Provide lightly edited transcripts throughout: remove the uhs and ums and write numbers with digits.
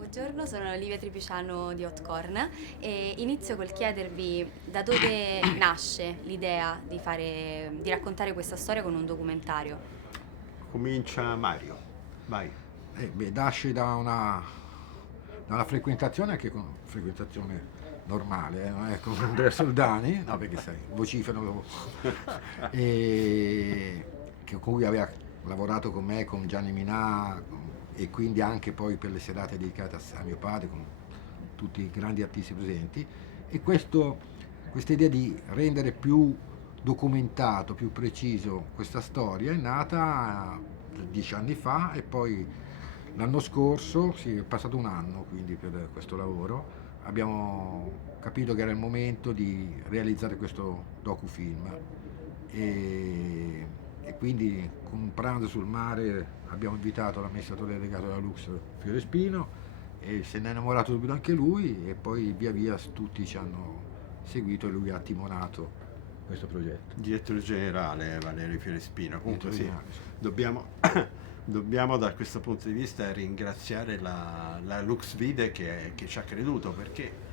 Buongiorno, sono Olivia Tripiciano di Hotcorn e inizio col chiedervi da dove nasce l'idea di raccontare questa storia con un documentario. Comincia Mario, vai. Nasce da una frequentazione anche con frequentazione normale, non è con Andrea Soldani, no perché sai, vocifero, con cui aveva lavorato con me, con Gianni Minà e quindi anche poi per le serate dedicate a mio padre, con tutti i grandi artisti presenti. E questa idea di rendere più documentato, più preciso questa storia è nata 10 anni fa e poi l'anno scorso, sì, è passato un anno quindi per questo lavoro, abbiamo capito che era il momento di realizzare questo docufilm e quindi con un pranzo sul mare abbiamo invitato l'amministratore delegato della Lux Fiorespino e se ne è innamorato subito anche lui e poi via via tutti ci hanno seguito e lui ha timonato questo progetto. Direttore generale Valerio Fiorespino. Comunque sì, Editoriale, sì. dobbiamo, dobbiamo da questo punto di vista ringraziare la Lux Vide che ci ha creduto perché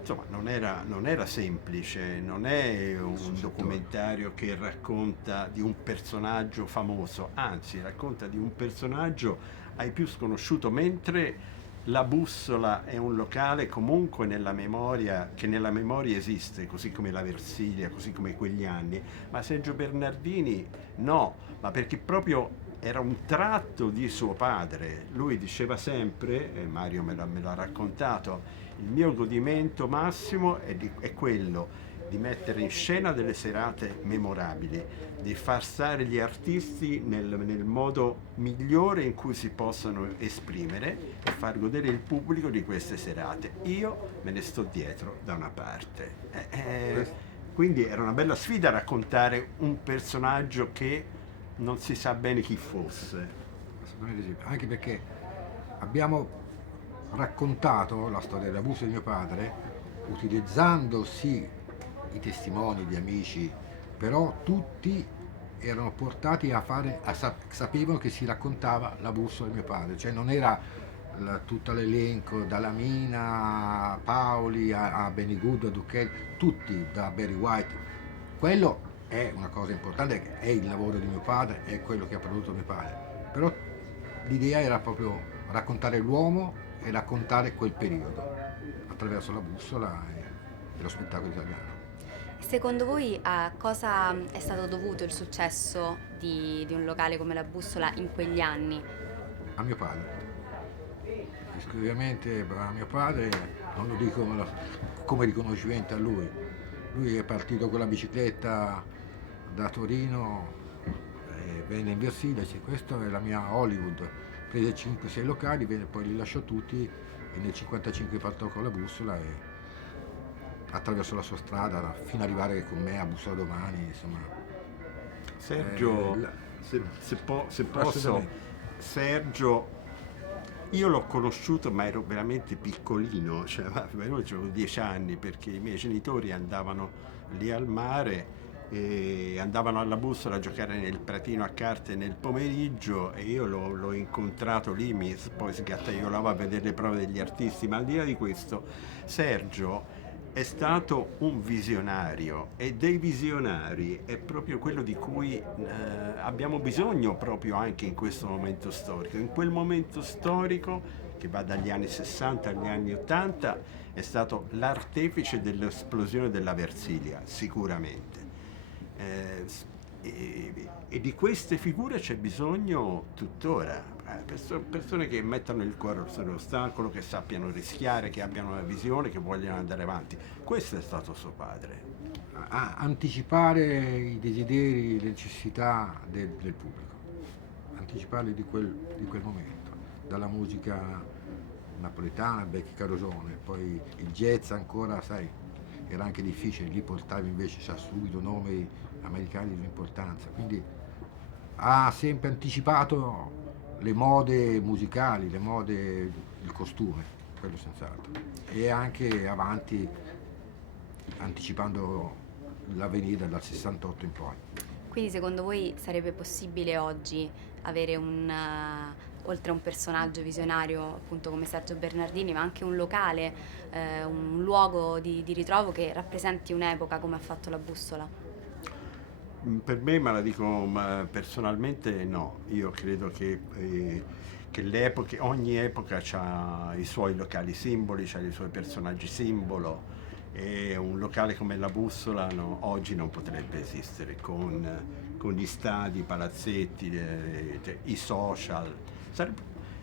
insomma non era semplice, non è un documentario che racconta di un personaggio famoso, anzi racconta di un personaggio ai più sconosciuto, mentre la Bussola è un locale comunque che nella memoria esiste, così come la Versilia, così come quegli anni, ma Sergio Bernardini no, ma perché proprio era un tratto di suo padre. Lui diceva sempre, e Mario me l'ha raccontato, il mio godimento massimo è quello di mettere in scena delle serate memorabili, di far stare gli artisti nel modo migliore in cui si possono esprimere e far godere il pubblico di queste serate. Io me ne sto dietro da una parte. Quindi era una bella sfida raccontare un personaggio che non si sa bene chi fosse. Assolutamente sì, anche perché abbiamo raccontato la storia dell'abuso di mio padre utilizzando sì i testimoni di amici, però tutti erano portati sapevano che si raccontava l'abuso di mio padre, cioè non era tutto l'elenco dalla Mina a Paoli a Benny Good a Duchelli, tutti da Barry White. Quello è una cosa importante, è il lavoro di mio padre, è quello che ha prodotto mio padre, però l'idea era proprio raccontare l'uomo e raccontare quel periodo attraverso la bussola e lo spettacolo italiano. Secondo voi a cosa è stato dovuto il successo di un locale come la Bussola in quegli anni? A mio padre, esclusivamente a mio padre, non lo dico come riconoscimento a lui. Lui è partito con la bicicletta da Torino e venne in Versilia, dice questa è la mia Hollywood, prese 5-6 locali, poi li lasciò tutti e nel 1955 partò con la bussola e attraverso la sua strada fino ad arrivare con me a Bussola Domani, insomma. Sergio, La- se posso, Assolutamente. Sergio, io l'ho conosciuto ma ero veramente piccolino, cioè io avevo 10 anni perché i miei genitori andavano lì al mare e andavano alla bussola a giocare nel pratino a carte nel pomeriggio e io l'ho incontrato lì, poi sgattaiolavo a vedere le prove degli artisti, ma al di là di questo Sergio è stato un visionario e dei visionari è proprio quello di cui abbiamo bisogno proprio anche in questo momento storico. In quel momento storico che va dagli anni 60 agli anni 80 è stato l'artefice dell'esplosione della Versilia, sicuramente. E di queste figure c'è bisogno tuttora. Persone che mettano il cuore sull'ostacolo, che sappiano rischiare, che abbiano una visione, che vogliono andare avanti. Questo è stato suo padre. Anticipare i desideri, le necessità del pubblico, anticiparli di quel momento, dalla musica napoletana, Becky Carosone, poi il jazz ancora, sai, era anche difficile, lì portavi invece sa, subito nomi americani di importanza, quindi ha sempre anticipato le mode musicali, le mode, il costume, quello senz'altro, e anche avanti anticipando l'avvenire dal 68 in poi. Quindi secondo voi sarebbe possibile oggi avere oltre a un personaggio visionario appunto come Sergio Bernardini, ma anche un locale, un luogo di ritrovo che rappresenti un'epoca come ha fatto la Bussola? Per me, ma la dico personalmente, no. Io credo che ogni epoca ha i suoi locali simboli, ha i suoi personaggi simbolo, e un locale come la Bussola oggi non potrebbe esistere con gli stadi, i palazzetti, i social.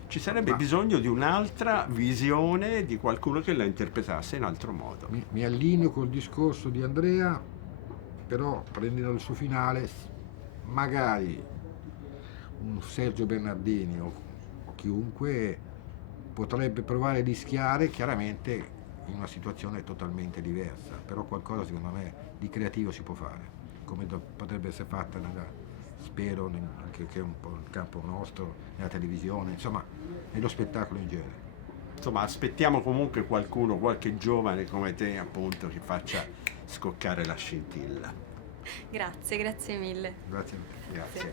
Ci sarebbe bisogno di un'altra visione, di qualcuno che la interpretasse in altro modo. Mi allineo col discorso di Andrea, però prendendo il suo finale, magari un Sergio Bernardini o chiunque potrebbe provare a rischiare, chiaramente in una situazione totalmente diversa, però qualcosa secondo me di creativo si può fare, come potrebbe essere fatta spero anche che è un po' il campo nostro, nella televisione, insomma nello spettacolo in genere. Insomma, aspettiamo comunque qualcuno, qualche giovane come te appunto, che faccia scoccare la scintilla. Grazie, grazie mille. Grazie. Grazie.